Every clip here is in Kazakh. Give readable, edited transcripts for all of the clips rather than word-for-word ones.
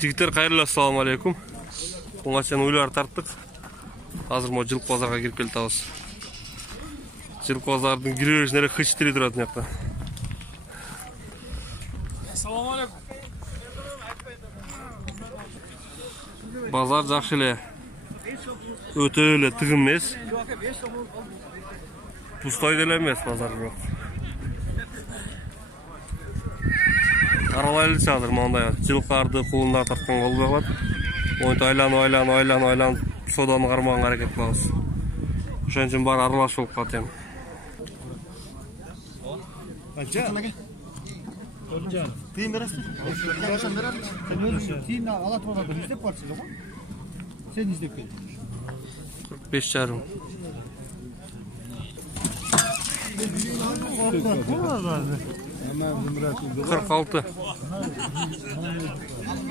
Жигиттер, кайырлуу ассаламу алейкум. Буңачан уйлар тарттык. Азыр мо жылкы базарга кирип келатабыз. Жылкы базардын киреберишинде хыч тили турат мынакта. Ассаламу алейкум. Базар жакшы эле. Өтө эле тыгын эмес. Пустой деле эмес базар бирок. Каралайлы чадыр мындай жылкарды кулунда тарткан болбой калат. Монтип айланып соданы кармаганга аракет кылабыз. Ошон үчүн баары аралаш болуп калат эми. Тыйын бересиз? Кашан беребиз? Сен өзүң тыйын алат болсоң издеп барсың го? Сен издеп кел. 45,5.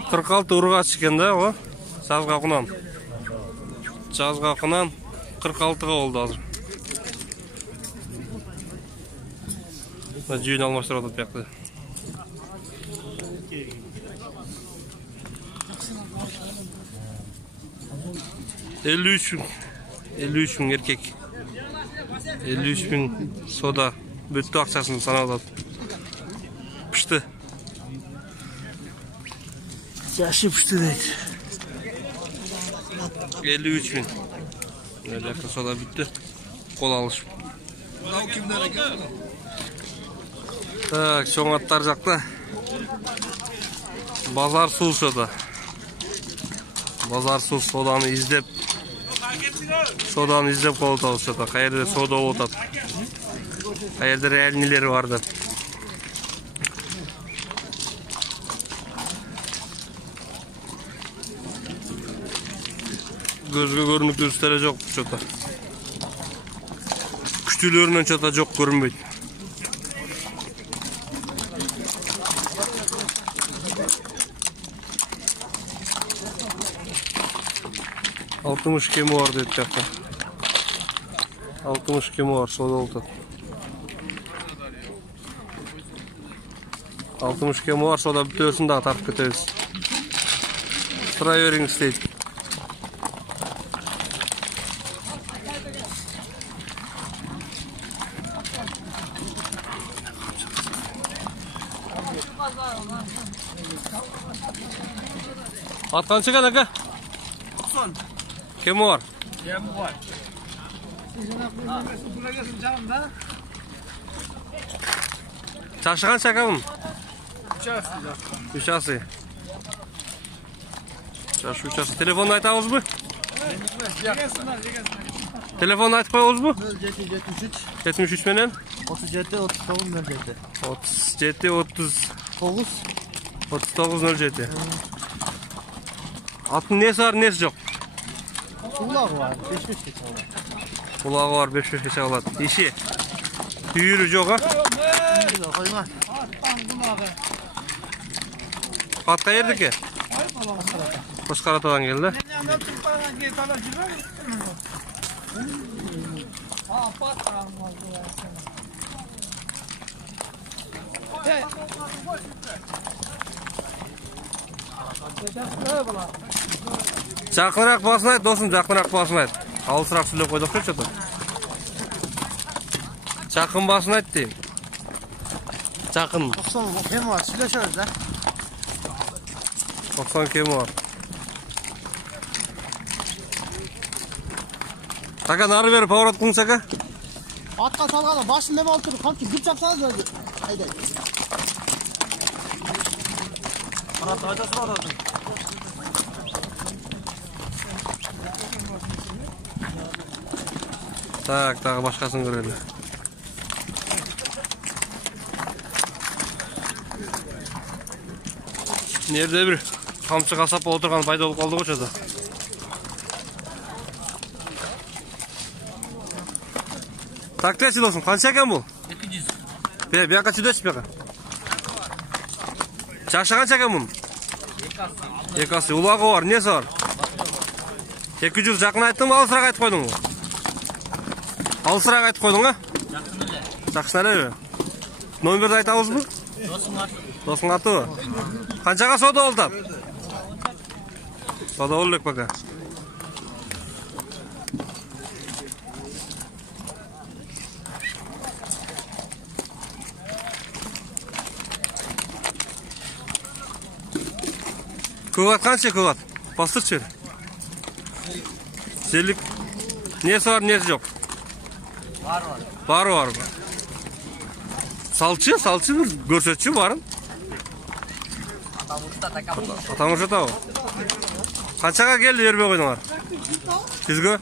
Кырк алты ургач экен да, о. Жазга кунан 46-га болду азыр. Жүйүн алмаштырып атат бияқта. $53,000 эркек. 53,000 сода бүттү акчасын саналат. Пышты. Жашы пышты дейт. 53,000. Жакын сода бүттү. Кол алыш. Так, чоң аттар жакта. Базар суу сода. Базар суу соданы издеп колуп алышат. Каерде сода болуп атат. Каерде реальнилери бар деп. Көзгө көрүнүктүү үстеле жок чота. Күчтүүлөрүнөн чота жок көрүнбөйт. $60 бар дейт жакта. $60 бар сода болуп атат. $60 бар сода бүтөсүн дагы тартып кетебиз. Тура бериңиз дейт. At kança kan aga? 90. Kemi var? Kemi var. Çarşı kança kamın? 3 ası. Çarşı 3 ası. Telefonu aytağız mı? Telefonu aytıp koyuyoruz mu? 73 menen? 37 39 07. 37 39 07. Atın nesi var, nesi yok? Kulağı var, 5-5 geçe alır. Kulağı var, 5-5 geçe alır. İşi. Büyürü yok ha? Koyma. Patka yerdi ki? Koşkaratadan geldi. Жақынырақ басын айт, досым, жақынырақ басын айт. Алысырақ сүйлеп қойдық ше чота. Жақын басын айт дейм. Жақын. 90 kemi var, süleşiyoruz da. 90 kemi var. Taka narı verip pavarat kılın saka? Atqa salғаны başın neme alып тұрып, қамчы гүп жапсаңыз өзі. Айдай. Қанат айтасы бар атың. Так, тағы башқасын көрелі. Нерде бір қамшы қасап отырған пайда болып қалды ғой чода. Так, тәсі досың, қанша екен бұл? 200. Бияқа чүдеші бияқа. Жашы қанша екен бұл? 2 асы. Улағы бар, несі бар? 200 жақын айттың ба, алысырақ айтып қойдың ғой? Алысырақ айтып қойдың ға? Жақсын әлі. Номерді айтамыз бұл? Досың аты. Қаншаға сода олтап? Soda olacak baka. Kögat kança kögat? Bastır çöre. Selik nesi var nesi yok? Var. Salçı mı? Görsetçi varın. Atamurşa tabi. Kançaga geldi yerbe koydunlar? Sizge?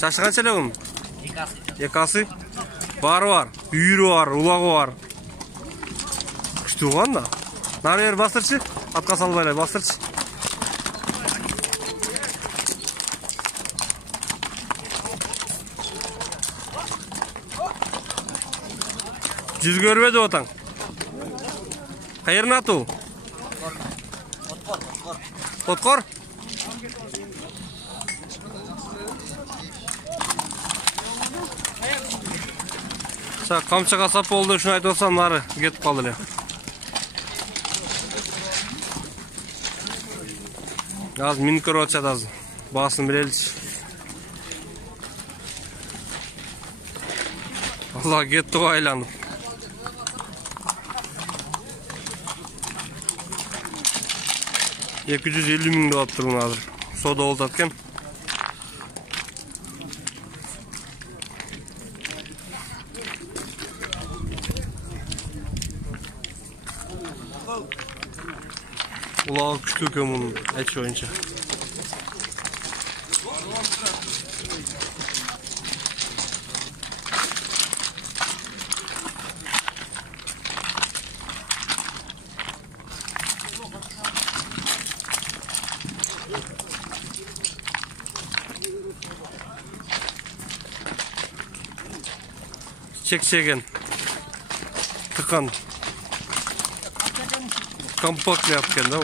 Çaşı kança legim? Ekası. Var. Büyürü var, ulağı var. Küçtü var da. Nari yer bastırçı? Atka salbayla bastırçı. Yüz görmedi otan. Hayırın atı? Otkor. Kamçaga sap oldu, şunu aytып olsam nары кетip kaldı эле. Az minut көрүп атышат азыр. Баасын билеличи. Allah кетти го айланып. $250.000 деп атыптыр муну азыр. Сода болуп аткан. Ulağı küçük ekan bunun aytish boyuncha. Çekçegen tıkan kompakt yapken da o.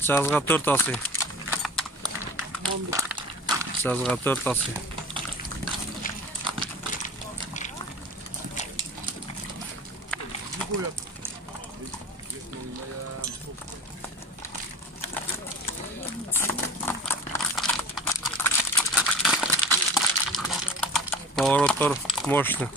Жазга 4 асы. Жазга 4 асы. Повороттар мощный.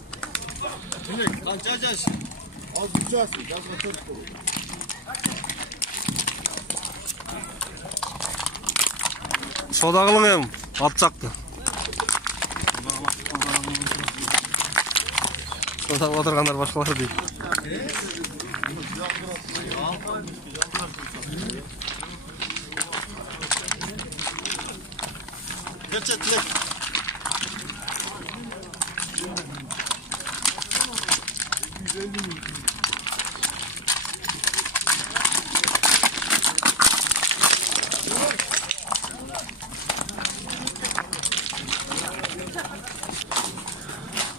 Сода кылың эм, ат чакты. Сода кылып отургандар башкалар дейт.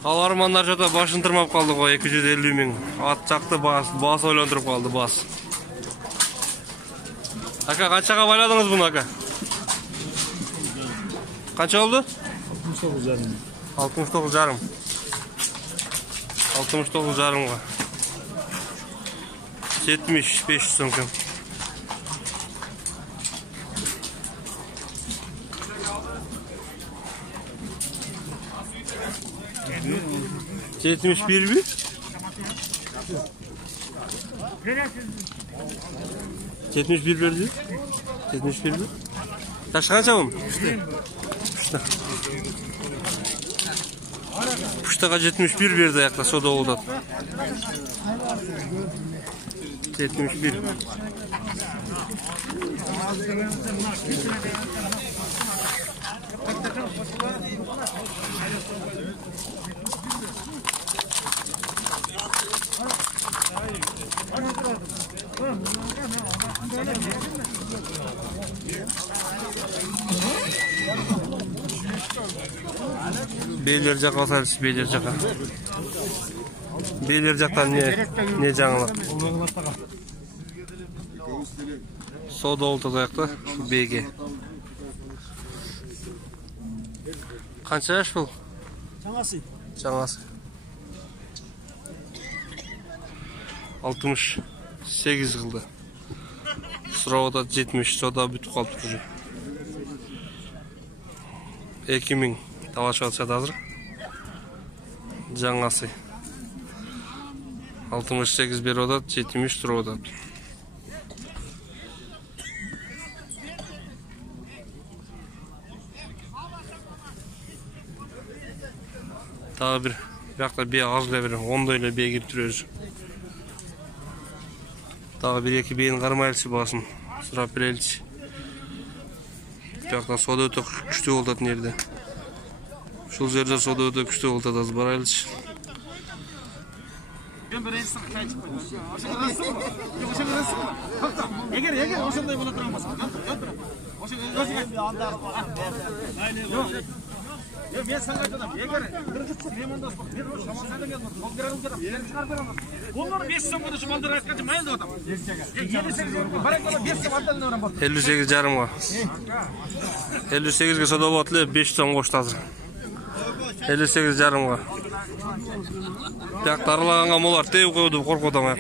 Ал армандар жота башын тырмап калды го 250.000. Ат чакты баас ойлондуруп калды баас. Ака канчага байладыңыз буну ака? Канча болду? 69,5. 69,5 75 сом. Yetmiş bir mi? 71 verdi. 71 mi? Taş kaça mı? Puştaga 71 verdi ayakta soda oldu. 71. Beyler жаққа салшы, beyler жаққа. Beyler жақтан не жаңылық? Сода oldu ayakta şu beyge. Қанша жаш бұл? Жаңасы. 68 kıldı. Sırada 70 soda bütü kaldı уже. 2000 талашып атышат азыр. Жаңасы. 68 беріп атат, 70 тұрып атат. Тағы бір жақта бие азғылай берем, 10 дойлы бие келіп тұрыр. Тағы бір-екі биенің қармайлысы басын сұрап берелші. Жақта сода өте күшті болтатын ерде. Шул жерде сода өте күшті болтат, аз барайлышы. Егер ошондой боло турган болсо, мен сага айтам, егер кыргызча мемондоштук, мен шамалсадан келдим, ол керек жатам, мен чыгарып берем. Олар 5 сомго да шумалдар айтканча майыл деп атам. 58 барак бола 5 сом артынан берем болду. 58 жарымга. 58ге сода болот эле, 5 сом кошто азыр. 58 жарымга. Бияк тарлаганга молар теуп коёду деп коркуп атам аяк.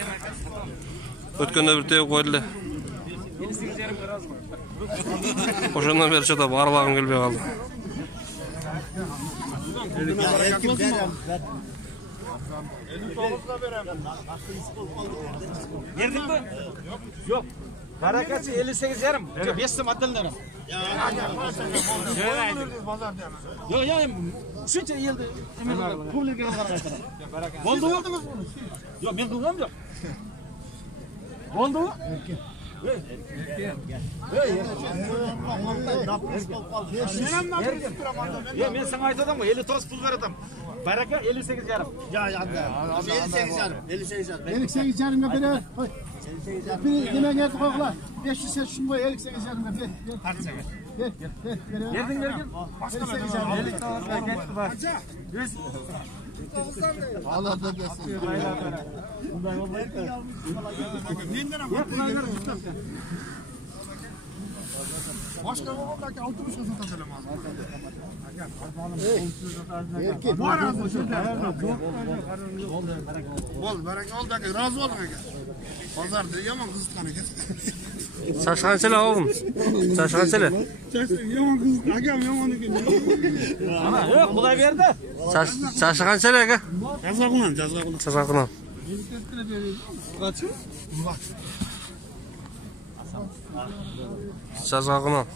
Өткөндө бир теуп койду эле. 58 жарымга размы. Ошондон бери чатап арылагым келбей калды. Бердin mi? Yok. Barakası 58 yarım. 5 sım atılın yarım. Yok ya. Şunca yıldı. Publika karar. Oldu mu? Yok ben kılgam yok. Oldu mu? Men sana aytadım mı? 59 pul karatam. Baraka 58 yarım. Ya 58 yarım. 58 yarım. 58 yarımga beraver. Qo'y. 58 yarım. Nimaga qo'ylar? 500 shun qo'y 58 yarımga ber. Ber. Verdin vergin. 58 yarım. 59 ketdi bak. Allah da bersin. Bundan olmaydı. Boshqa o'g'illarga 60 ga sotadilar hozir. Bol, baraka oldu aka, razı olduk aka. Bozorda yomon qizitgan ekan. Chashqanchalar oğlum. Chashqanchalar. Yomon qizitgan, akam yomon ekan. Ana, yo'q, Xudoy berdi. Chashqanchalar aka. Jazg'aqilan. Chashqaqilan. Qachi? Chashqaqilan.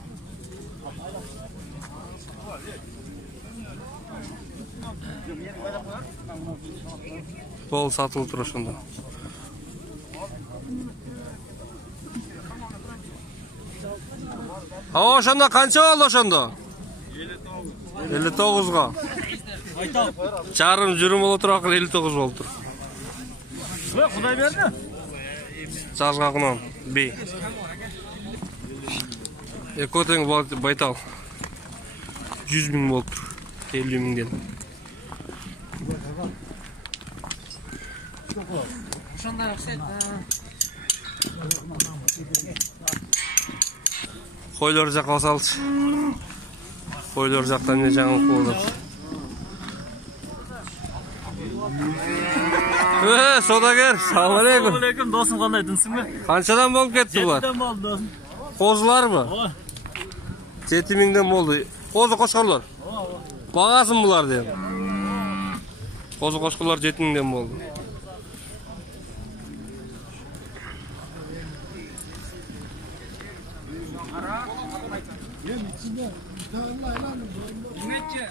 Bol satılıp tur ошондо. Ошондо канча болду ошондо? 59 ga. Жарым жүрүм боло туруп акыл 59 болуптур. Yo'q, Xudoy berdi. Chashqaqilan бей. Экотең байтал. 100 000 болуптур. 50 000ден. Ошондой окшойт. Койлор жакка басалчы. Койлор жактан эмне жаңы болду. Содагер, салам алейкум. Алейкум, досум кандай, дынсыңбы? Канчадан болуп кетти булар? 7ден болду, досум. Козуларбы? 7000ден болду. Козу кошкорлор. Багасын булар дейм. Козу кошкорлор 7000ден болду. Neçe?